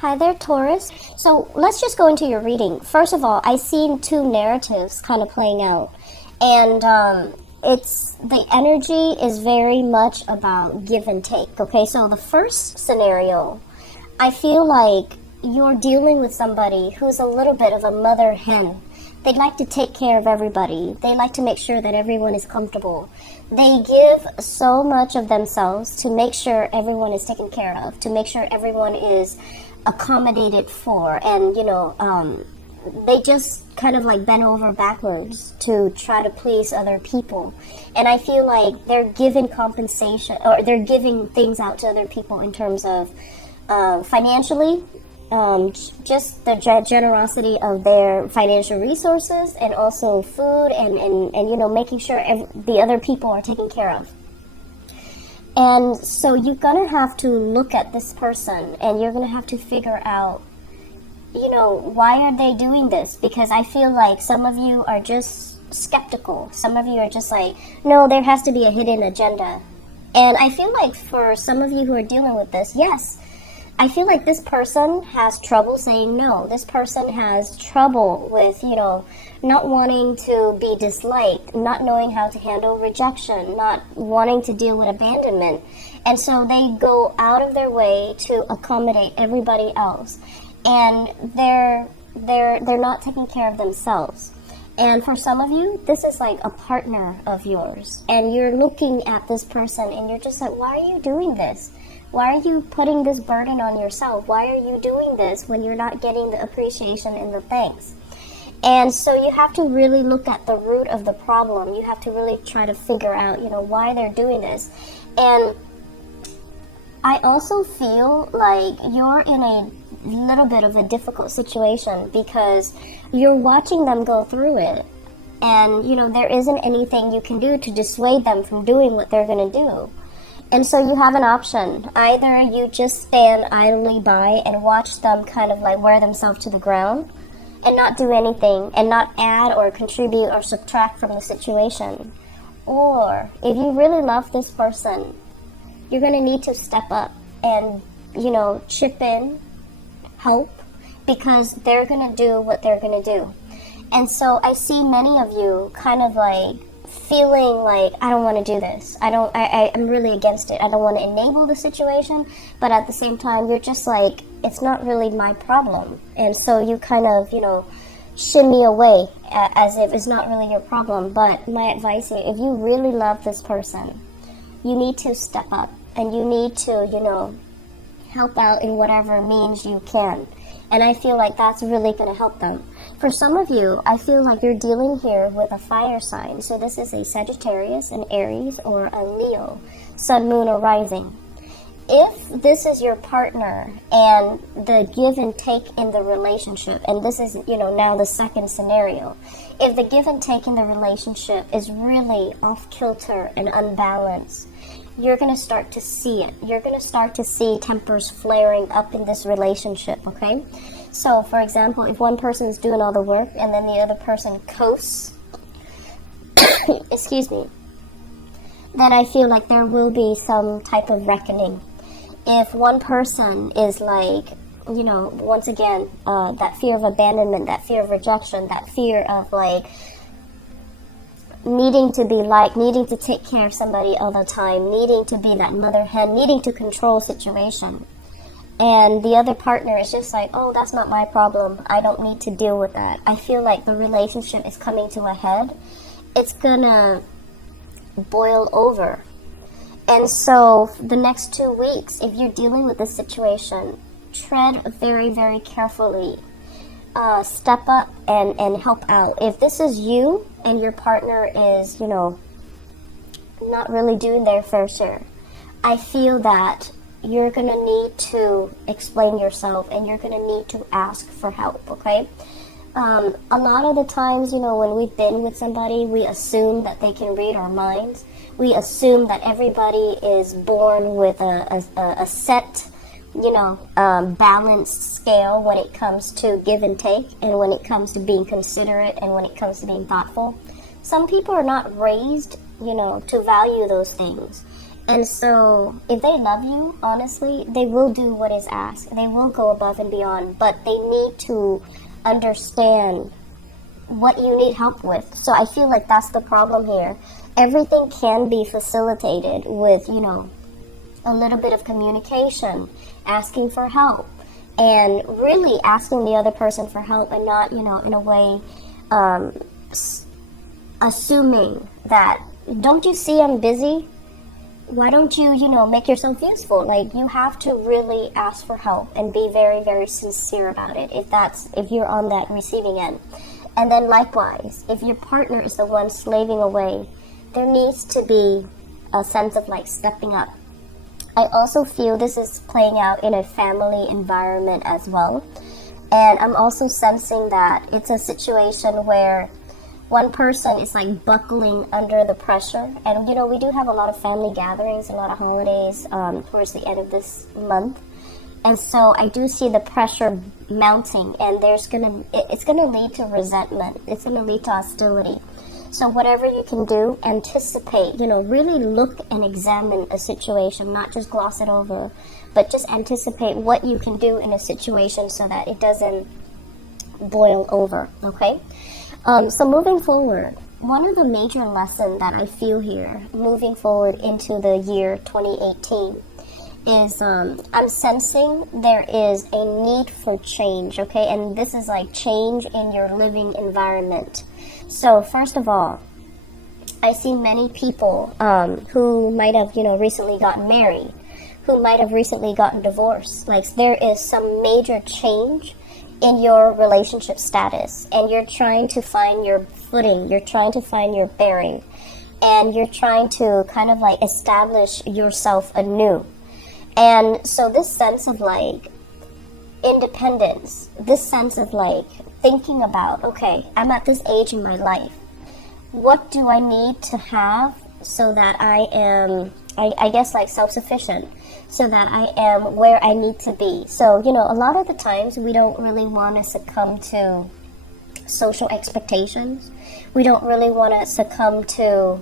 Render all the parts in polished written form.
Hi there, Taurus. So let's just go into your reading. First of all, I seen two narratives kind of playing out, and it's the energy is very much about give and take. Okay, so the first scenario, I feel like you're dealing with somebody who's a little bit of a mother hen. They like to take care of everybody. They like to make sure that everyone is comfortable. They give so much of themselves to make sure everyone is taken care of, to make sure everyone is accommodated for, and they just kind of like bend over backwards to try to please other people. And I feel like they're giving compensation, or they're giving things out to other people in terms of financially, just the generosity of their financial resources, and also food, and making sure the other people are taken care of. And so you're gonna have to look at this person, and you're gonna have to figure out, why are they doing this? Because I feel like some of you are just skeptical. Some of you are just like, no, there has to be a hidden agenda. And I feel like for some of you who are dealing with this, yes, I feel like this person has trouble saying no. This person has trouble with, not wanting to be disliked, not knowing how to handle rejection, not wanting to deal with abandonment. And so they go out of their way to accommodate everybody else. And they're not taking care of themselves. And for some of you, this is like a partner of yours. And you're looking at this person and you're just like, why are you doing this? Why are you putting this burden on yourself? Why are you doing this when you're not getting the appreciation and the thanks? And so you have to really look at the root of the problem. You have to really try to figure out, why they're doing this. And I also feel like you're in a little bit of a difficult situation because you're watching them go through it. And, there isn't anything you can do to dissuade them from doing what they're going to do. And so you have an option. Either you just stand idly by and watch them kind of like wear themselves to the ground and not do anything and not add or contribute or subtract from the situation. Or if you really love this person, you're going to need to step up and, chip in, help, because they're going to do what they're going to do. And so I see many of you kind of like feeling like, I don't want to do this. I'm really against it. I don't want to enable the situation. But at the same time, you're just like, it's not really my problem. And so you kind of, shimmy away as if it's not really your problem. But my advice is, if you really love this person, you need to step up and you need to, help out in whatever means you can. And I feel like that's really going to help them. For some of you, I feel like you're dealing here with a fire sign. So this is a Sagittarius, an Aries, or a Leo, Sun, Moon, or Rising. If this is your partner and the give and take in the relationship, and this is, now the second scenario, if the give and take in the relationship is really off kilter and unbalanced, you're going to start to see it. You're going to start to see tempers flaring up in this relationship, okay? So, for example, if one person is doing all the work and then the other person coasts, excuse me, then I feel like there will be some type of reckoning. If one person is like, once again, that fear of abandonment, that fear of rejection, that fear of like needing to be liked, needing to take care of somebody all the time, needing to be that mother hen, needing to control situation. And the other partner is just like, oh, that's not my problem. I don't need to deal with that. I feel like the relationship is coming to a head. It's gonna boil over. And so the next 2 weeks, if you're dealing with this situation, tread very, very carefully. Step up and help out. If this is you and your partner is, not really doing their fair share, I feel that you're going to need to explain yourself and you're going to need to ask for help, okay? A lot of the times, when we've been with somebody, we assume that they can read our minds. We assume that everybody is born with a set, balanced scale when it comes to give and take, and when it comes to being considerate, and when it comes to being thoughtful. Some people are not raised, to value those things. And so, if they love you, honestly, they will do what is asked. They will go above and beyond, but they need to understand what you need help with. So I feel like that's the problem here. Everything can be facilitated with, a little bit of communication, asking for help, and really asking the other person for help, and not, in a way, assuming that, don't you see I'm busy? Why don't you, make yourself useful? Like, you have to really ask for help and be very, very sincere about it if you're on that receiving end. And then likewise, if your partner is the one slaving away, there needs to be a sense of like stepping up. I also feel this is playing out in a family environment as well. And I'm also sensing that it's a situation where one person is like buckling under the pressure. And, we do have a lot of family gatherings, a lot of holidays towards the end of this month. And so I do see the pressure mounting, and it's gonna lead to resentment. It's gonna lead to hostility. So whatever you can do, anticipate, really look and examine a situation, not just gloss it over, but just anticipate what you can do in a situation so that it doesn't boil over, okay? So moving forward, one of the major lessons that I feel here, moving forward into the year 2018, is I'm sensing there is a need for change, okay? And this is like change in your living environment. So first of all, I see many people who might have, recently gotten married, who might have recently gotten divorced. Like, there is some major change in your relationship status, and you're trying to find your footing, you're trying to find your bearing, and you're trying to kind of like establish yourself anew. And so this sense of like independence, this sense of like thinking about, okay, I'm at this age in my life, what do I need to have so that I am, I guess, like self-sufficient, so that I am where I need to be. So, a lot of the times we don't really want to succumb to social expectations. We don't really want to succumb to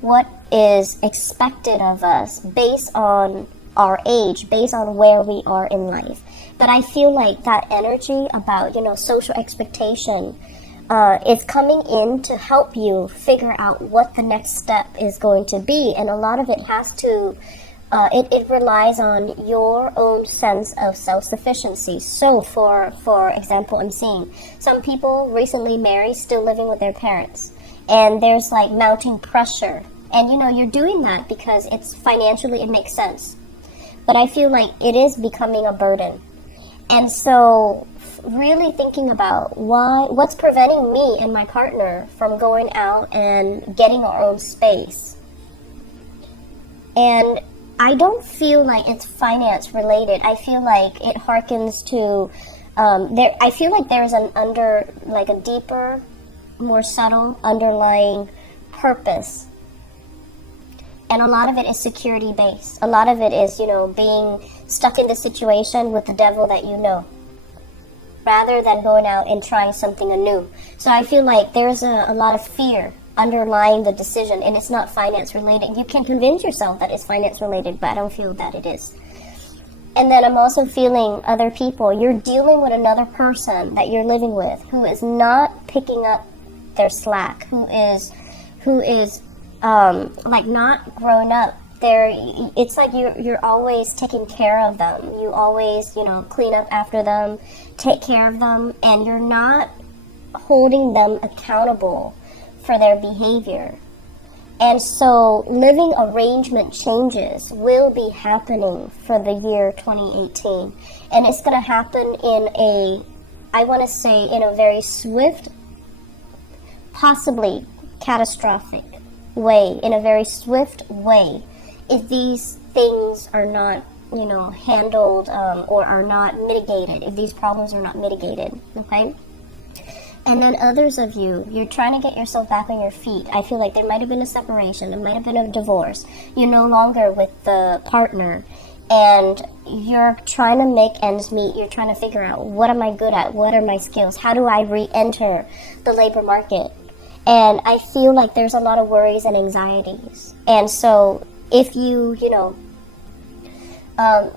what is expected of us based on our age, based on where we are in life. But I feel like that energy about, social expectation is coming in to help you figure out what the next step is going to be. And a lot of it has to, it relies on your own sense of self-sufficiency. So for example, I'm seeing some people recently married, still living with their parents. And there's like mounting pressure. And you're doing that because it's financially, it makes sense. But I feel like it is becoming a burden. And so really thinking about what's preventing me and my partner from going out and getting our own space. And I don't feel like it's finance related. I feel like it harkens to, I feel like there's a deeper, more subtle underlying purpose. And a lot of it is security based. A lot of it is, being stuck in the situation with the devil that you know, rather than going out and trying something anew. So I feel like there's a lot of fear underlying the decision, and it's not finance related. You can convince yourself that it's finance related, but I don't feel that it is. And then I'm also feeling other people. You're dealing with another person that you're living with who is not picking up their slack, who is like not grown up. It's like you're always taking care of them. You always, clean up after them, take care of them, and you're not holding them accountable for their behavior. And so living arrangement changes will be happening for the year 2018. And it's going to happen in a very swift, possibly catastrophic way, in a very swift way, if these things are not, handled or are not mitigated, if these problems are not mitigated, okay? And then others of you're trying to get yourself back on your feet. I feel like there might have been a separation, there might have been a divorce. You're no longer with the partner, and you're trying to make ends meet. You're trying to figure out, what am I good at? What are my skills? How do I re-enter the labor market? And I feel like there's a lot of worries and anxieties. And so if you know, um,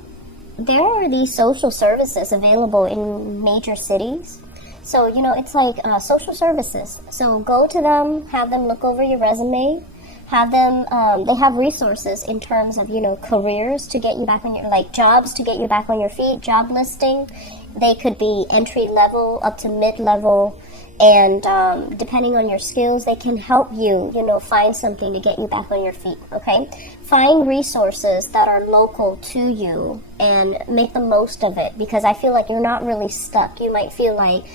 there are these social services available in major cities. So, you know, it's like social services. So go to them, have them look over your resume, have them, they have resources in terms of, you know, careers to get you back on your, like jobs to get you back on your feet, job listing. They could be entry level up to mid level. And depending on your skills, they can help you, you know, find something to get you back on your feet, okay? Find resources that are local to you and make the most of it, because I feel like you're not really stuck. You might feel like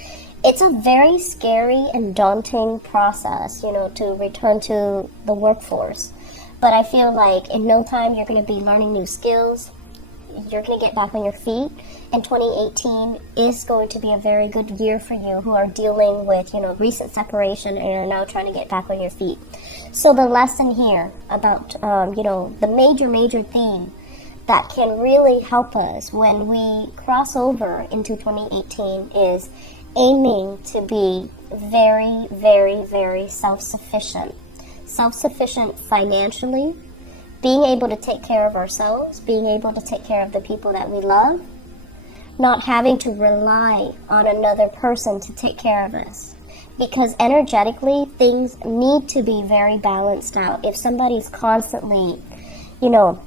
it's a very scary and daunting process, you know, to return to the workforce. But I feel like in no time you're going to be learning new skills. You're going to get back on your feet, and 2018 is going to be a very good year for you who are dealing with, you know, recent separation and are now trying to get back on your feet. So the lesson here about, you know, the major theme that can really help us when we cross over into 2018 is aiming to be very self-sufficient. Self-sufficient financially, being able to take care of ourselves, being able to take care of the people that we love, not having to rely on another person to take care of us. Because energetically, things need to be very balanced out. If somebody's constantly, you know,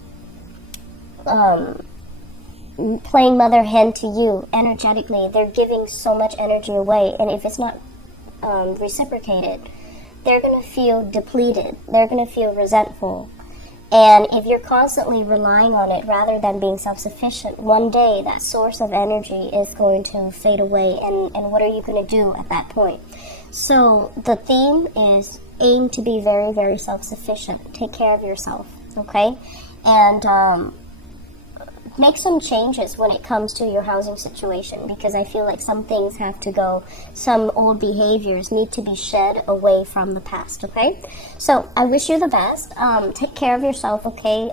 playing mother hen to you energetically, they're giving so much energy away. And if it's not reciprocated, they're going to feel depleted. They're going to feel resentful. And if you're constantly relying on it rather than being self-sufficient, one day that source of energy is going to fade away. And what are you going to do at that point? So the theme is aim to be very self-sufficient. Take care of yourself, okay? And make some changes when it comes to your housing situation, because I feel like some things have to go. Some old behaviors need to be shed away from the past, okay? So I wish you the best. Take care of yourself, okay?